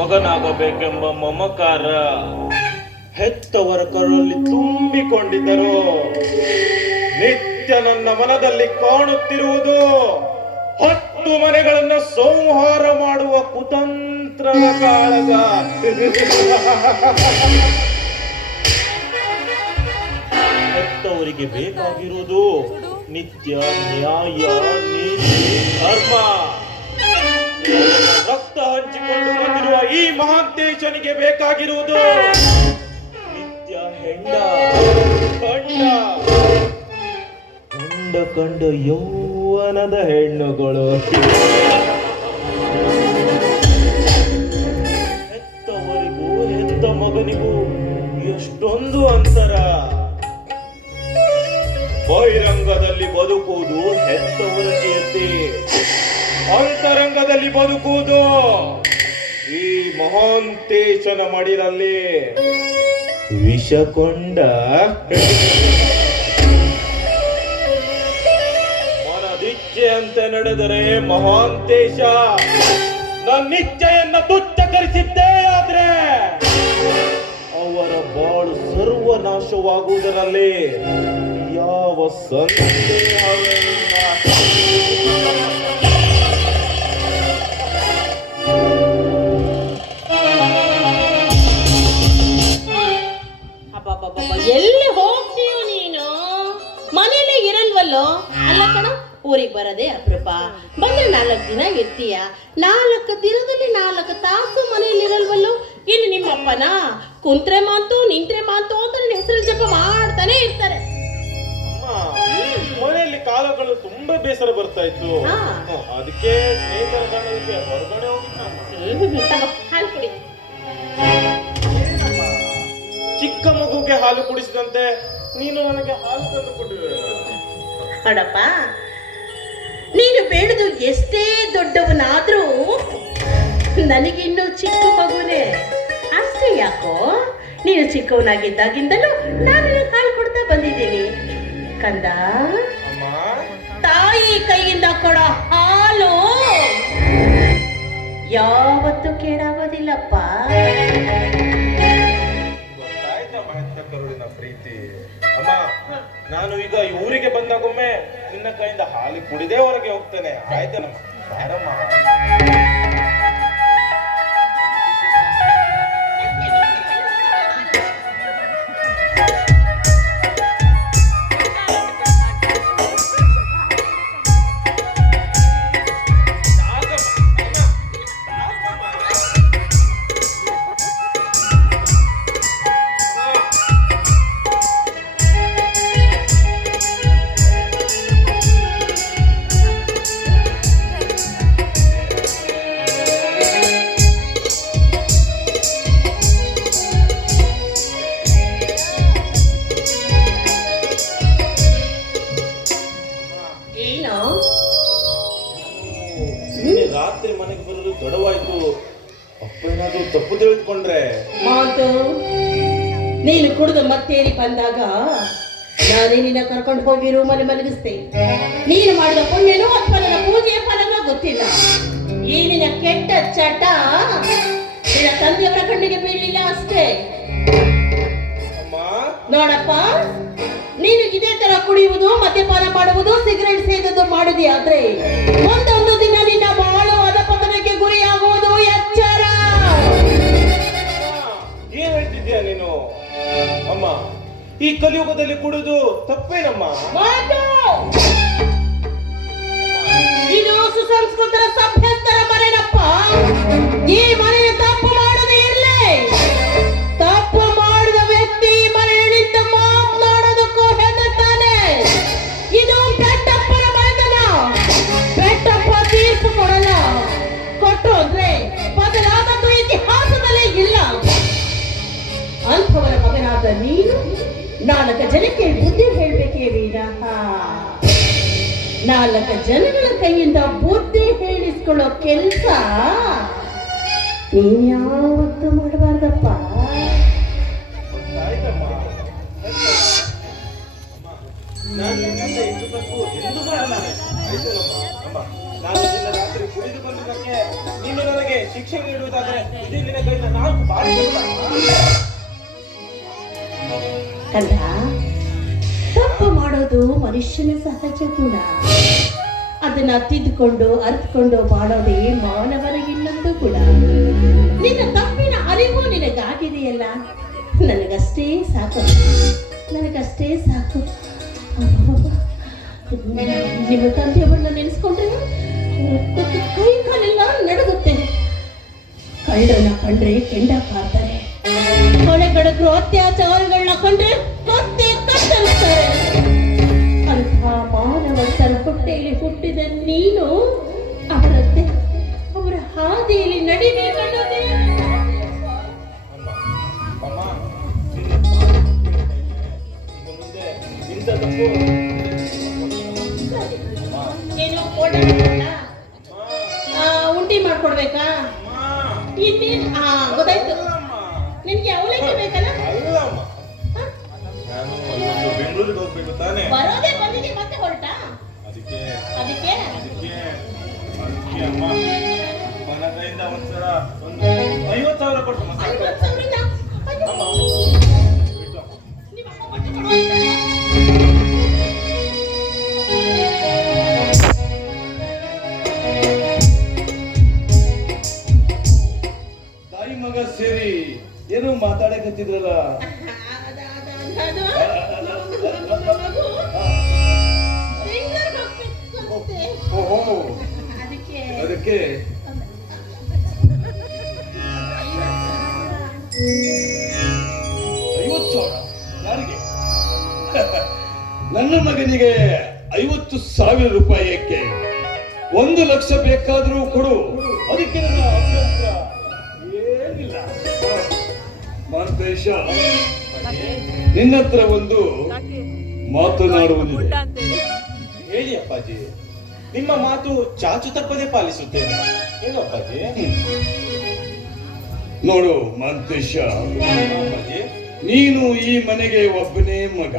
ಮಗನಾಗಬೇಕೆಂಬ ಮಮಕಾರ ಹೆತ್ತವರ ಕರಲ್ಲಿ ತುಂಬಿಕೊಂಡಿದ್ದರು. ನಿತ್ಯ ನನ್ನ ಮನದಲ್ಲಿ ಕಾಣುತ್ತಿರುವುದು ಹತ್ತು ಮನೆಗಳನ್ನು ಸಂಹಾರ ಮಾಡುವ ಕುತಂತ್ರ ಕಾಳಗ. ಹೆತ್ತವರಿಗೆ ಬೇಕಾಗಿರುವುದು ನಿತ್ಯ ನ್ಯಾಯ, ನೀತಿ, ಧರ್ಮ. ರಕ್ತ ಹಂಚಿಕೊಂಡು ಬಂದಿರುವ ಈ ಮಹಾಂತೇಶನಿಗೆ ಬೇಕಾಗಿರುವುದು ನಿತ್ಯ ಹೆಂಡ, ಕಂಡ. ಕಂಡ ಕಂಡ ಯೌವನದ ಹೆಣ್ಣುಗಳು. ಹೆತ್ತವರಿಗೂ, ಹೆತ್ತ ಮಗನಿಗೂ ಎಷ್ಟೊಂದು ಅಂತರ. ಬಹಿರಂಗದಲ್ಲಿ ಬದುಕುವುದು ಹೆತ್ತವರ ಕೀರ್ತಿ. ಅಂತರಂಗದಲ್ಲಿ ಬದುಕುವುದು. ಈ ಮಹಾಂತೇಶನ ಮಡಿಲಲ್ಲಿ ವಿಷಕೊಂಡ ಮನದಿಚ್ಛೆ ಅಂತ ನಡೆದರೆ ಮಹಾಂತೇಶ ನನ್ನಿಚ್ಛೆಯನ್ನ ತುಚ್ಛಕರಿಸಿದ್ದೇ ಆದ್ರೆ ಅವರ ಬಾಳು ಸರ್ವನಾಶವಾಗುವುದರಲ್ಲಿ ಯಾವ ಸಂದೇಹವಿಲ್ಲ ಎಲ್ಲಿ ಹೋಗ್ತೀಯೋ ನೀನು? ಮನೇಲೆ ಇರಲ್ವಲ್ಲೋ? ಅಲ್ಲ ಕಣ ಊರಿಗೆ ಬರೋದೇ ಅಪರೂಪ. ಬಂದ್ರೆ ನಾಲ್ಕು ದಿನ ಇರ್ತೀಯ. ನಾಲ್ಕು ದಿನದಲ್ಲಿ ನಾಲ್ಕು ತಾಸು ಮನೇಲಿ ಇರಲ್ವಲ್ಲೋ? ಇನ್ನು ನಿಮ್ಮಪ್ಪನ ಕುಂತ್ರೆ ಮಾತು ನಿಂತ್ರೆ ಮಾತು ಅಂತ ನನ್ನ ಹೆಸರು ಜಪ ಮಾಡ್ತಾನೆ ಇರ್ತಾರೆ. ಮನೆಯಲ್ಲಿ ಕಾಲಗಳು ತುಂಬಾ ಬೇಸರ ಬರ್ತಾ ಇತ್ತು. ಅದಕ್ಕೆ ಸ್ನೇಹಿತರ ಹೊರಗಡೆ ಹೋಗಿದ್ದಮ್ಮ ತಗೋ, ಹಾಲು ಕುಡಿಸಿದಂತೆ ನೀನು ನನಗೆ ಹಾಲು ತಂದು ಕೊಟ್ಟಿರುವೆ ನೋಡಪ್ಪ ನೀನು ಬೇಡದು ಎಷ್ಟೇ ದೊಡ್ಡವನಾದ್ರೂ ನನಗಿನ್ನು ಚಿಕ್ಕ ಮಗುನೇ. ಅಷ್ಟೇ ಯಾಕೋ? ನೀನು ಚಿಕ್ಕವನಾಗಿದ್ದಾಗಿಂದಲೂ ನಾನು ನಿನಗೆ ಹಾಲು ಕೊಡ್ತಾ ಬಂದಿದ್ದೀನಿ. ಕಂದ ತಾಯಿ ಕೈಯಿಂದ ಕೊಡೋ ಹಾಲು ಯಾವತ್ತೂ ಕೇಳಾಗೋದಿಲ್ಲಪ್ಪ ಕರುಳಿನ ಪ್ರೀತಿ. ಅಮ್ಮ, ನಾನು ಈಗ ಊರಿಗೆ ಬಂದಾಗೊಮ್ಮೆ ನಿನ್ನ ಕೈಯಿಂದ ಹಾಲಿ ಕುಡಿದೇ ಹೊರಗೆ ಹೋಗ್ತೇನೆ. ಆಯ್ತೇನಮ್ಮ? ಬಾರಮ್ಮ. ರಾತ್ರಿ ಮನೆಗೆ ಬರಲು ತಡವಾಯ್ತು ಅಪ್ಪ ಏನಾದ್ರು ತಪ್ಪು ತಿಳಿದುಕೊಂಡ್ರೆ? ಮಾತು? ನೀನು ಕುಡಿದು ಮತ್ತೇರಿ ಬಂದಾಗ ನಾನೇ ನಿನ್ನ ಕರ್ಕೊಂಡು ಹೋಗಿ ರೂಮಲ್ಲಿ ಮಲಗಿಸ್ತೆ ನೀನು ಮಾಡಿದ ಪುಣ್ಯನೋ ಅಥವಾ ನನ್ನ ಪೂಜೆಯ ಫಲನೋ ಗೊತ್ತಿಲ್ಲ. ಈ ನಿನ್ನ ಕೆಟ್ಟ ಚಟ ನಿನ್ನ ತಂದೆಯವರ ಕಣ್ಣಿಗೆ ಬೀಳಲಿಲ್ಲ ಅಷ್ಟೇ. ನೋಡಪ್ಪ ನೀನು ಇದೇ ತರ ಕುಡಿಯುವುದು ಮದ್ಯಪಾನ ಮಾಡುವುದು ಸಿಗರೇಟ್ ಸೇದುದು ಮಾಡಿದೆ ಆದ್ರೆ ದಿನ ಈ ಕಲಿಯುಗದಲ್ಲಿ ಕುಡಿದು ತಪ್ಪೇನಮ್ಮ? ಜನಕ್ಕೆ ಬುದ್ಧಿ ಹೇಳ್ಬೇಕೇ ವೀರ ನಾಲ್ಕು ಜನಗಳ ಕೈಯಿಂದ ಬುದ್ಧಿ ಹೇಳಿಸ್ಕೊಳ್ಳೋ ಕೆಲಸ ನೀನ್ಯಾವತ್ತು ಮಾಡಬಾರ್ದಪ್ಪ. ನಾನು ನನಗೆ ಶಿಕ್ಷೆ ನೀಡುವುದಾದರೆ ಇದೇ ನಿನ್ನ ಕೈಯಿಂದ ನಾಲ್ಕು ಬಾರಿ ಕಂದ ಮಾಡೋದು ಮನುಷ್ಯನ ಸಹಜ ಗುಣ. ಅದನ್ನ ತಿದ್ದುಕೊಂಡು ಅರ್ಥಕೊಂಡು ಮಾಡೋದೇ ಮಾನವರ ಇನ್ನೊಂದು ಗುಣ. ನಿನ್ನ ತಪ್ಪಿನ ಅರಿವು ನಿನಗಾಗಿದೆಯಲ್ಲ? ನನಗಷ್ಟೇ ಸಾಕು. ನನಗಷ್ಟೇ ಸಾಕು. ನಿಮ್ಮ ತಂದೆಯವರನ್ನ ನೆನೆಸ್ಕೊಂಡ್ರೆ ಕೈ ಕಾಲೆಲ್ಲ ನಡುಗುತ್ತೆ. ಕಳ್ಳರನ್ನ ಕಂಡ್ರೆ ಕೆಂಡ ಪಾರ್ತಾರೆ ಕೊಲೆಗಡಕರು ಅತ್ಯಾಚಾರಗಳನ್ನ ಕಂಡ್ರೆ ಮತ್ತೆ ಕತ್ತರಿಸ್ತಾರೆ. ಹುಟ್ಟಿದ ನೀನು ಅವರಂತೆ ಅವರ ಹಾದಿಯಲ್ಲಿ ನಡಿಬೇಕಲ್ಲದೆ ಮುಂದೆ ಓಹೋ. ಅದಕ್ಕೆ? ಐವತ್ತು ಸಾವಿರ. ಯಾರಿಗೆ? ನನ್ನ ಮಗನಿಗೆ ಐವತ್ತು ಸಾವಿರ ರೂಪಾಯಿ ಏಕೆ? ಒಂದು ಲಕ್ಷ ಬೇಕಾದರೂ ಕೊಡು. ಅದಕ್ಕೆ ನನ್ನ ಮಾಂತೇಶ ನಿನ್ನ ಹತ್ರ ಒಂದು ಮಾತನಾಡುವುದಿದೆ ಹೇಳಿ ಅಪ್ಪಾಜಿ. ನಿಮ್ಮ ಮಾತು ಚಾಚು ತಪ್ಪದೆ ಪಾಲಿಸುತ್ತೇನೆ. ಏನು ಅಪ್ಪಾಜಿ. ನೋಡು ಮಂತೇಶ. ಅಪ್ಪಾಜಿ ನೀನು ಈ ಮನೆಗೆ ಒಬ್ಬನೇ ಮಗ.